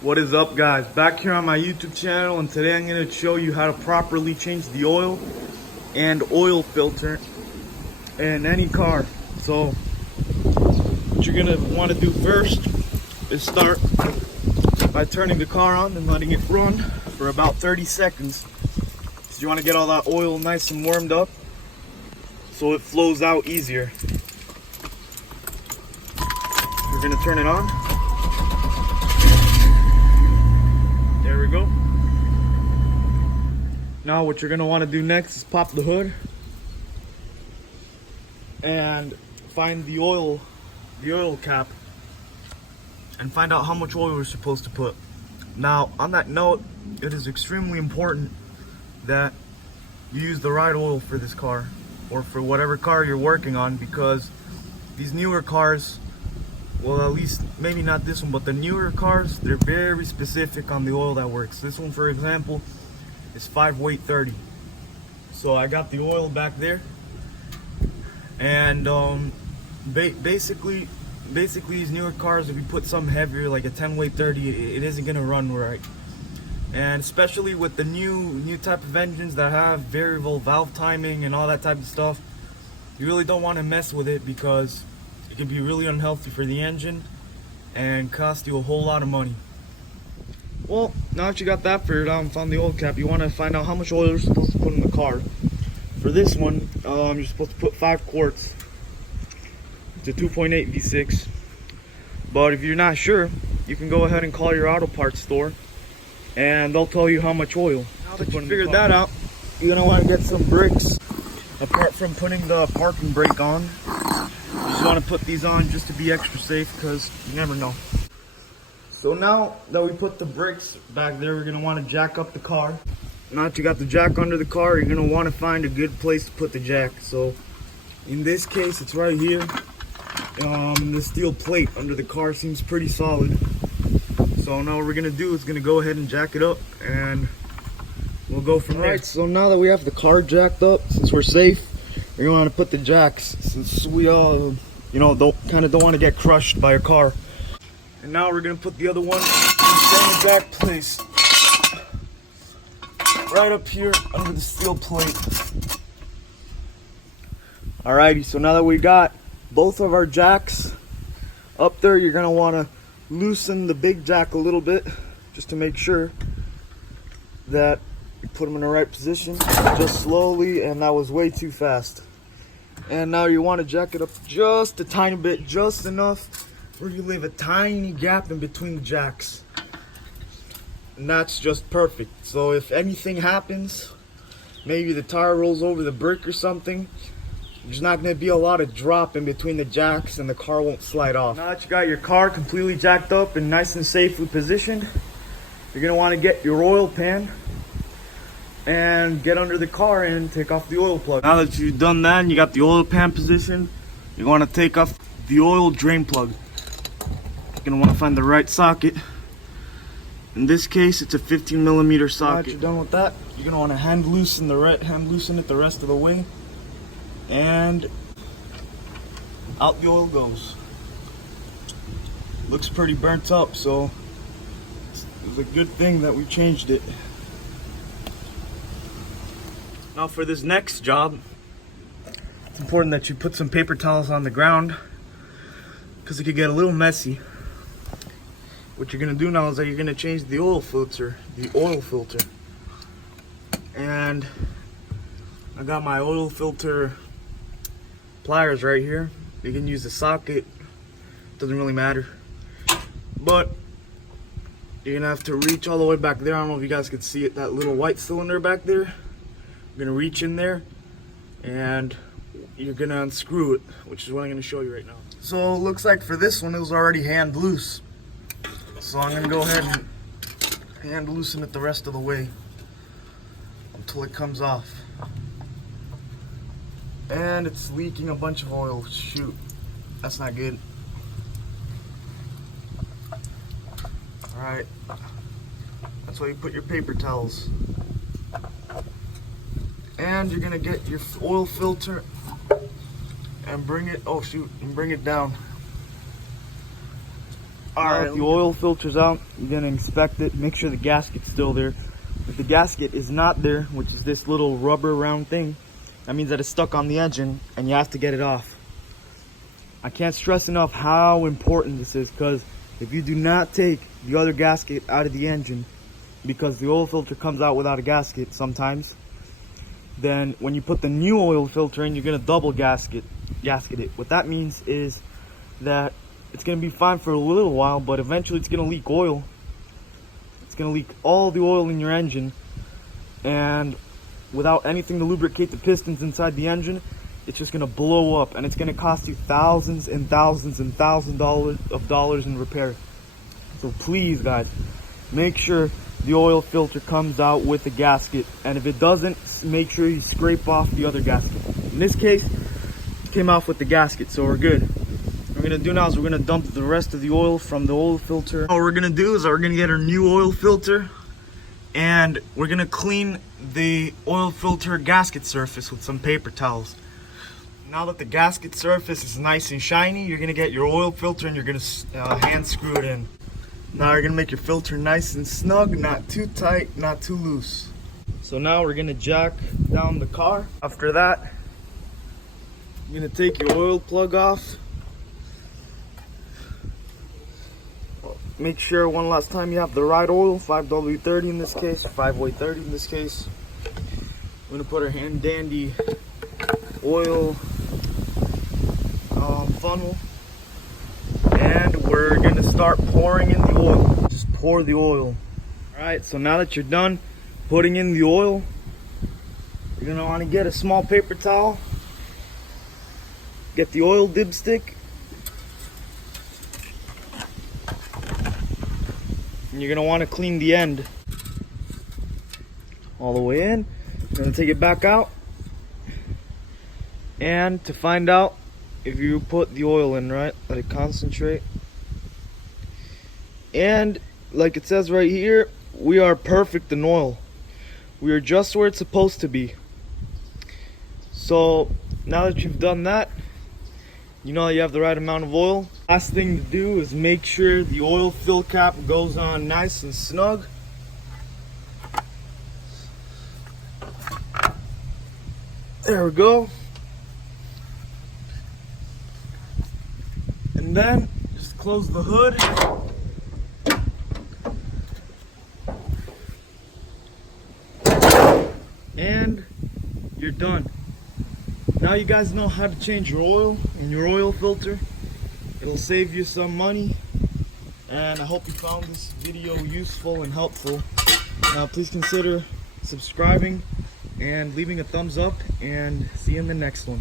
What is up, guys? Back here on my YouTube channel, and today I'm going to show you how to properly change the oil and oil filter in any car. So what you're going to want to do first is start by turning the car on and letting it run for about 30 seconds. So you want to get all that oil nice and warmed up so it flows out easier. You're going to turn it on. There we go. Now what you're going to want to do next is pop the hood and find the oil cap and find out how much oil you're supposed to put. Now on that note, it is extremely important that you use the right oil for this car or for whatever car you're working on, because these newer cars, well, at least maybe not this one, but the newer cars, they're very specific on the oil that works. This one, for example, is 5-weight 30. So I got the oil back there, and basically these newer cars, if you put something heavier like a 10-weight 30, it isn't gonna run right. And especially with the new type of engines that have variable valve timing and all that type of stuff, you really don't want to mess with it, because it can be really unhealthy for the engine and cost you a whole lot of money. Well, now that you got that figured out and found the oil cap, you want to find out how much oil you're supposed to put in the car. For this one, you're supposed to put 5 quarts. It's a 2.8 V6. But if you're not sure, you can go ahead and call your auto parts store and they'll tell you how much oil. Now that you figured that out, you're going to want to get some brakes. Apart from putting the parking brake on, you just want to put these on just to be extra safe, because you never know. So now that we put the brakes back there, we're going to want to jack up the car. Now that you got the jack under the car, you're going to want to find a good place to put the jack. So in this case, it's right here. The steel plate under the car seems pretty solid. So now what we're going to do is going to go ahead and jack it up, and we'll go from there. Alright, so now that we have the car jacked up, since we're safe, we're going to want to put the jacks, since we all, don't want to get crushed by a car. And now we're going to put the other one in the same exact place, right up here under the steel plate. Alrighty, so now that we got both of our jacks up there, you're going to want to loosen the big jack a little bit, just to make sure that you put them in the right position, just slowly, and that was way too fast. And now you want to jack it up just a tiny bit, just enough where you leave a tiny gap in between the jacks. And that's just perfect. So if anything happens, maybe the tire rolls over the brick or something, there's not going to be a lot of drop in between the jacks and the car won't slide off. Now that you got your car completely jacked up and nice and safely positioned, you're going to want to get your oil pan and get under the car and take off the oil plug. Now that you've done that and you got the oil pan position, you want to take off the oil drain plug. You're going to want to find the right socket. In this case, it's a 15mm socket. Now that you're done with that, you're going to want to hand loosen it the rest of the way, and out the oil goes. Looks pretty burnt up, so it's a good thing that we changed it. Now for this next job, it's important that you put some paper towels on the ground, because it could get a little messy. What you're going to do now is that you're going to change the oil filter. And I got my oil filter pliers right here. You can use the socket, doesn't really matter. But you're going to have to reach all the way back there. I don't know if you guys can see it, that little white cylinder back there. You're going to reach in there and you're going to unscrew it, which is what I'm going to show you right now. So it looks like for this one, it was already hand loose. So I'm going to go ahead and hand loosen it the rest of the way until it comes off. And it's leaking a bunch of oil. Shoot, that's not good. Alright, that's why you put your paper towels. And you're gonna get your oil filter and bring it, bring it down. Now that the oil filter's out, you're gonna inspect it, make sure the gasket's still there. If the gasket is not there, which is this little rubber round thing, that means that it's stuck on the engine and you have to get it off. I can't stress enough how important this is, because if you do not take the other gasket out of the engine, because the oil filter comes out without a gasket sometimes, then when you put the new oil filter in, you're gonna double gasket it. What that means is that it's gonna be fine for a little while, but eventually it's gonna leak oil. It's gonna leak all the oil in your engine, and without anything to lubricate the pistons inside the engine, it's just gonna blow up, and it's gonna cost you thousands and thousands and thousands of dollars in repair. So please, guys, make sure the oil filter comes out with the gasket, and if it doesn't, make sure you scrape off the other gasket. In this case, it came off with the gasket, so we're good. What we're gonna do now is we're gonna dump the rest of the oil from the oil filter. What we're gonna do is we're gonna get our new oil filter, and we're gonna clean the oil filter gasket surface with some paper towels. Now that the gasket surface is nice and shiny, you're gonna get your oil filter and you're gonna hand screw it in. Now you're gonna make your filter nice and snug, not too tight, not too loose. So now we're gonna jack down the car. After that, you're gonna take your oil plug off. Make sure one last time you have the right oil, 5W30 in this case, 5W30 in this case. We're gonna put our hand dandy oil funnel, and we're gonna start pouring in the oil. Just pour the oil. All right, so now that you're done putting in the oil, you're gonna wanna get a small paper towel, get the oil dipstick, and you're gonna wanna clean the end all the way in. You're gonna take it back out, and to find out if you put the oil in right, let it concentrate. And like it says right here, we are perfect in oil. We are just where it's supposed to be. So now that you've done that, you know you have the right amount of oil. Last thing to do is make sure the oil fill cap goes on nice and snug. There we go. And then just close the hood. And you're done. Now you guys know how to change your oil in your oil filter. It'll save you some money. And I hope you found this video useful and helpful. Please consider subscribing and leaving a thumbs up, and see you in the next one.